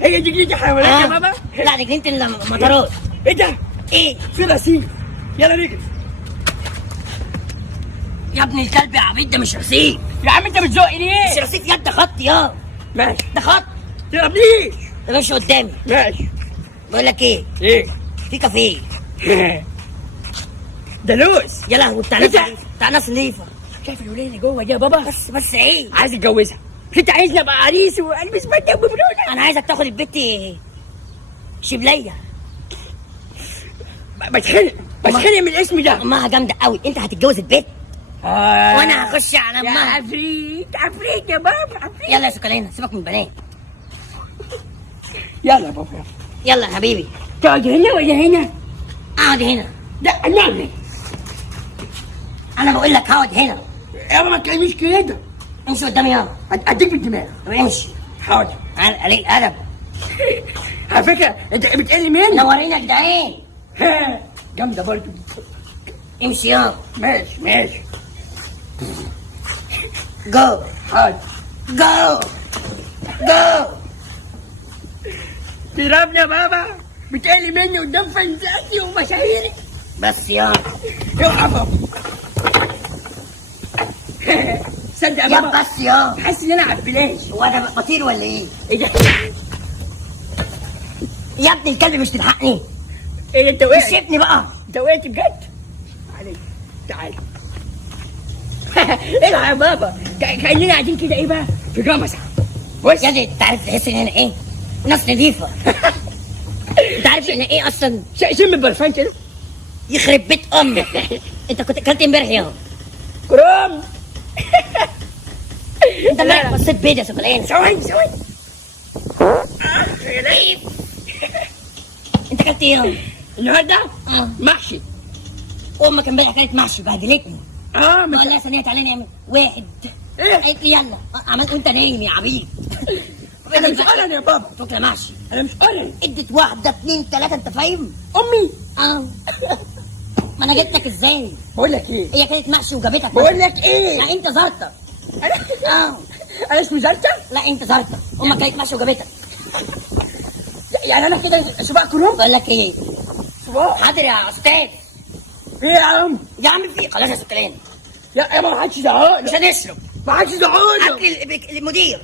هي دي جديدة حيوانات يا بابا؟ لا دي جنينة المطارات. ايه ده؟ ايه؟ في رصيف. يلا نجري. يا ابن الكلب يا عبيط، ده مش رصيف. يا عم انت بتزقني مش ليه؟ رصيف يا، ده خط يا. ماشي. ده خط. تضربنيش. ده مش قدامي. ماشي. بقول لك ايه؟ ايه؟ في كافيه. ده لوز. يا لهوي بتاع إيه ناس ده؟ نظيفة. بتاع ناس نظيفة. شايف الوليه اللي جوه دي يا بابا؟ بس ايه؟ عايز اتجوزها. مش انت عايزني ابقى عريس والبس بدله وببرونه؟ انا عايزك تاخد البت شبلية. بتخنق من الاسم ده. امها جامدة قوي، انت هتتجوز البت وانا هخش على يا امها. عفريت يا بابا، عفريت. يلا يا سكالينا، سيبك من البنات. يلا يا بابا. يلا يا حبيبي. تقعد هنا ولا هنا؟ اقعد هنا. لا نعمل. انا بقول لك اقعد هنا. يا بابا ما تكلمنيش كده. امشي قدامي يلا. اديك بالدماغ. طب امشي. حاضر. على قليل ادب. على فكره انت بتقل مني. نورينا يا جدعان. ها، جامده برضه. امشي يلا. ماشي. جو. حاضر. جو. تضربني يا بابا. بتقل مني قدام فنزاتي ومشاهيري. بس يلا. اوعى بابا. صدق يا يا بابا. بس يلا. حاسس ان انا عبلاش. هو انا بطير ولا ايه؟ ايه ده؟ يا ابن الكلب مش تلحقني. ايه ده انت وقعت؟ سيبني بقى. انت وقعت بجد؟ تعالى. العب يا بابا. كأننا قاعدين كده ايه بقى؟ في جمصة. بص. يا دي انت عارف تحس ان انا ايه؟ ناس نظيفة. انت عارف ان ايه اصلا؟ شم البرفان كده. يخرب بيت امك. انت كنت اكلت امبارح يا كرام. انت مالك بصيت بيض يا سكالين. ثواني. غريب. انت اكلت ايه؟ النهارده اه. محشي. امك امبارح كانت محشي بهدلتني. ما قال لها ثانية تعالى نعمل واحد. ايه؟ قالت لي يلا. عملت وانت نايم يا عبيط. انا مش قلق يا بابا. فكرة محشي. انا مش قلق. ادت واحدة اتنين تلاتة، انت فاهم؟ امي. اه. ما انا جبت لك ازاي؟ بقول لك ايه؟ هي كانت محشي وجابتك. بقول لك ايه؟ لا انت زرطة. اه. انا اسمي زلطه؟ لا انت زرطة. امك كانت محشي وجابتك. يعني انا كده سباق كلهم؟ بقول لك ايه؟ سباق. حاضر يا استاذ. ايه يا عم؟ يا عم في خلاص يا سكرين. يا ما حدش زعقان. مش هنشرب. ما حدش زعقان. اكل المدير.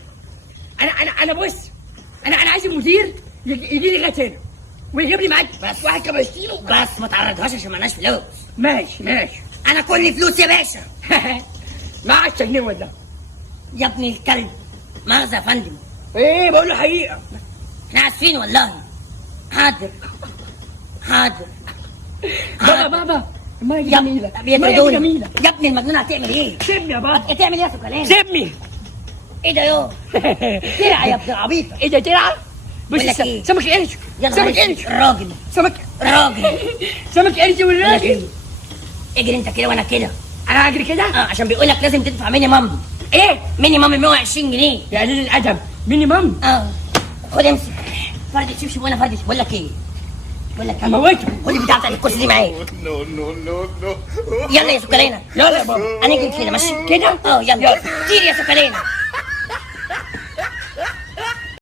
انا بص. انا عايز المدير يجي لي لغايه هنا ويجيب لي معاك بس. واحد كباشتينو. بس ما تعرضهاش عشان مالناش فلوس. ماشي. انا كل فلوس يا باشا. ما 10 جنيه ولا؟ يا ابن الكلب. مؤاخذة يا فندم. ايه بقول له حقيقه. احنا اسفين والله. حاضر. بابا الميه دي جميله. جميلة. يا ابن المجنون هتعمل ايه؟ سيبني يا بابا. هتعمل ايه يا سكرين؟ سيبني. ايه ده يو؟ تلع يا ابن العبيطة. ايه ده تلعب؟ بص بقول لك إيه؟ سمك قرش. يلا سمك يا قرش. الراجل. سمك قرش بقول لك والراجل. إيه؟ اجري انت كده وانا كده. انا هجري كده. عشان بيقول لك لازم تدفع مينيمم. ايه؟ مينيمم 120 جنيه. يا قليل الادب. مينيمم. خد امسك. فردة شبشب وانا فردة. بقول لك ايه؟ هموته. خد البتاع بتاع الكرسي دي معايا. نو. يلا يا سكرينة. يلا يا بابا. هنجري كده ماشي. كده؟ يلا. طير يا سكرينة.